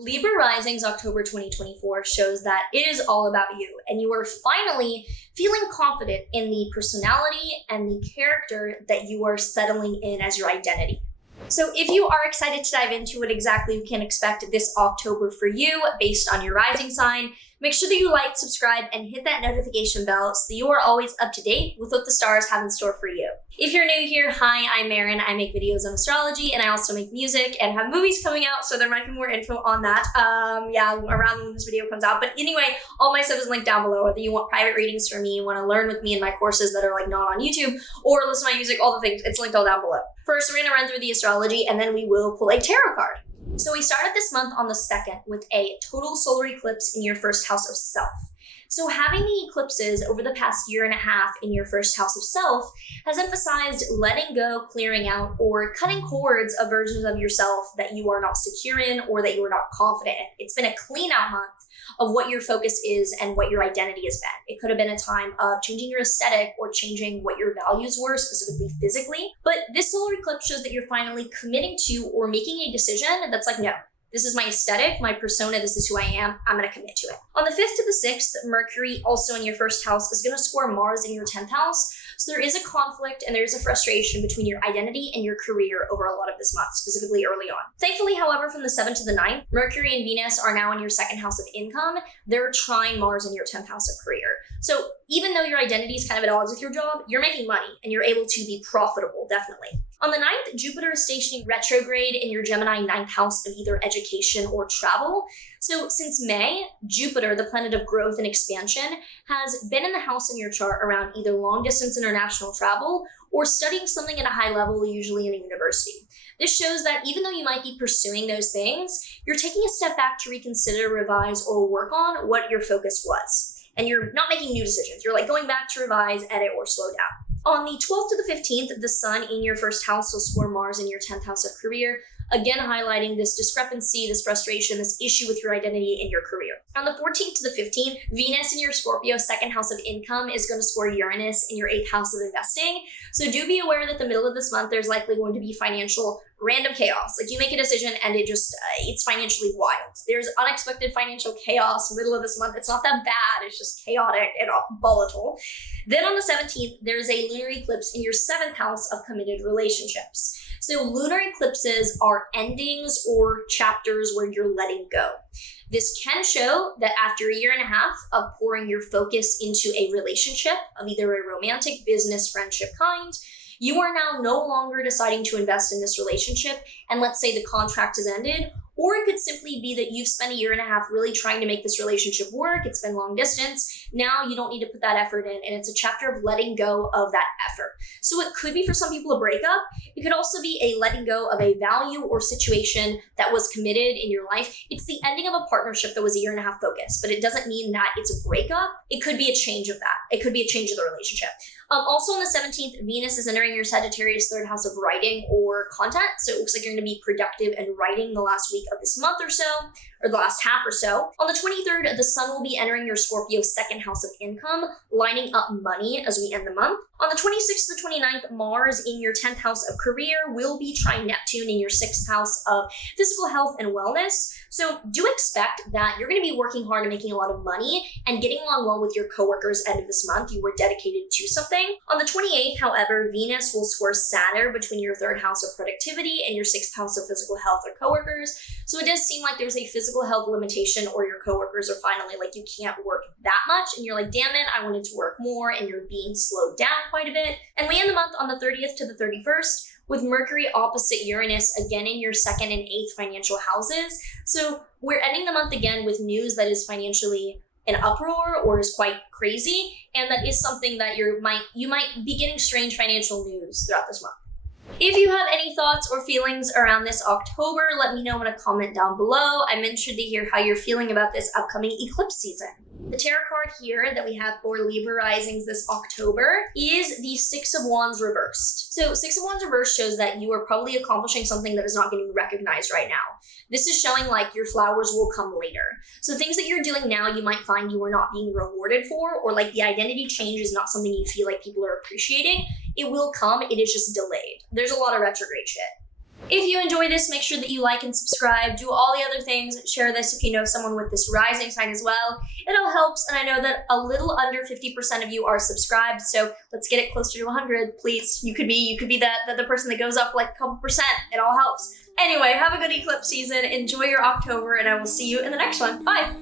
Libra Risings October 2024 shows that it is all about you, and you are finally feeling confident in the personality and the character that you are settling in as your identity. So if you are excited to dive into what exactly you can expect this October for you based on your rising sign, make sure that you like, subscribe, and hit that notification bell so that you are always up to date with what the stars have in store for you. If you're new here, hi, I'm Maren. I make videos on astrology, and I also make music and have movies coming out, so there might be more info on that. Around when this video comes out. But anyway, all my stuff is linked down below. Whether you want private readings from me, want to learn with me in my courses that are not on YouTube, or listen to my music, all the things, it's linked all down below. First, we're going to run through the astrology, and then we will pull a tarot card. So we started this month on the 2nd with a total solar eclipse in your first house of self. So having the eclipses over the past year and a half in your first house of self has emphasized letting go, clearing out, or cutting cords of versions of yourself that you are not secure in or that you are not confident in. It's been a clean out month of what your focus is and what your identity has been. It could have been a time of changing your aesthetic or changing what your values were, specifically physically. But this solar eclipse shows that you're finally committing to or making a decision that's like, no, this is my aesthetic, my persona, this is who I am, I'm going to commit to it. On the 5th to the 6th, Mercury, also in your first house, is going to square Mars in your 10th house. So there is a conflict and there's a frustration between your identity and your career over a lot of this month, specifically early on. Thankfully, however, from the 7th to the 9th, Mercury and Venus are now in your 2nd house of income. They're trine Mars in your 10th house of career. So even though your identity is kind of at odds with your job, you're making money and you're able to be profitable, definitely. On the 9th, Jupiter is stationing retrograde in your Gemini 9th house of either education or travel. So since May, Jupiter, the planet of growth and expansion, has been in the house in your chart around either long distance international travel or studying something at a high level, usually in a university. This shows that even though you might be pursuing those things, you're taking a step back to reconsider, revise, or work on what your focus was. And you're not making new decisions. You're going back to revise, edit, or slow down. On the 12th to the 15th, the sun in your first house will square Mars in your 10th house of career, again highlighting this discrepancy, this frustration, this issue with your identity and your career. On the 14th to the 15th, Venus in your Scorpio 2nd house of income is going to square Uranus in your 8th house of investing. So do be aware that the middle of this month, there's likely going to be financial random chaos. You make a decision and it's financially wild. There's unexpected financial chaos middle of this month. It's not that bad. It's just chaotic and volatile. Then on the 17th, there's a lunar eclipse in your 7th house of committed relationships. So lunar eclipses are endings or chapters where you're letting go. This can show that after a year and a half of pouring your focus into a relationship of either a romantic, business, friendship kind, you are now no longer deciding to invest in this relationship, and let's say the contract has ended, or it could simply be that you've spent a year and a half really trying to make this relationship work. It's been long distance. Now you don't need to put that effort in, and it's a chapter of letting go of that effort. So it could be for some people a breakup. It could also be a letting go of a value or situation that was committed in your life. It's the ending of a partnership that was a year and a half focus, but it doesn't mean that it's a breakup. It could be a change of that. It could be a change of the relationship. Also on the 17th, Venus is entering your Sagittarius 3rd house of writing or content. So it looks like you're going to be productive in writing the last week of this month or so, or the last half or so. On the 23rd, the sun will be entering your Scorpio 2nd house of income, lining up money as we end the month. On the 26th to the 29th, Mars in your 10th house of career will be trine Neptune in your 6th house of physical health and wellness. So do expect that you're going to be working hard and making a lot of money and getting along well with your coworkers end of this month. You were dedicated to something. On the 28th, however, Venus will square Saturn between your 3rd house of productivity and your 6th house of physical health or coworkers. So it does seem like there's a physical health limitation, or your coworkers are finally you can't work that much, and you're damn it, I wanted to work more, and you're being slowed down quite a bit. And we end the month on the 30th to the 31st with Mercury opposite Uranus again in your 2nd and 8th financial houses. So we're ending the month again with news that is financially an uproar or is quite crazy, and that is something that you might be getting strange financial news throughout this month. If you have any thoughts or feelings around this October, let me know in a comment down below. I'm interested to hear how you're feeling about this upcoming eclipse season. The tarot card here that we have for Libra Risings this October is the Six of Wands reversed. So Six of Wands reversed shows that you are probably accomplishing something that is not getting recognized right now. This is showing your flowers will come later. So things that you're doing now, you might find you are not being rewarded for, or the identity change is not something you feel like people are appreciating. It will come, it is just delayed. There's a lot of retrograde shit. If you enjoy this, make sure that you like and subscribe, do all the other things, share this if you know someone with this rising sign as well. It all helps, and I know that a little under 50% of you are subscribed, so let's get it closer to 100, please. You could be the person that goes up like a couple percent. It all helps. Anyway, have a good eclipse season, enjoy your October, and I will see you in the next one. Bye!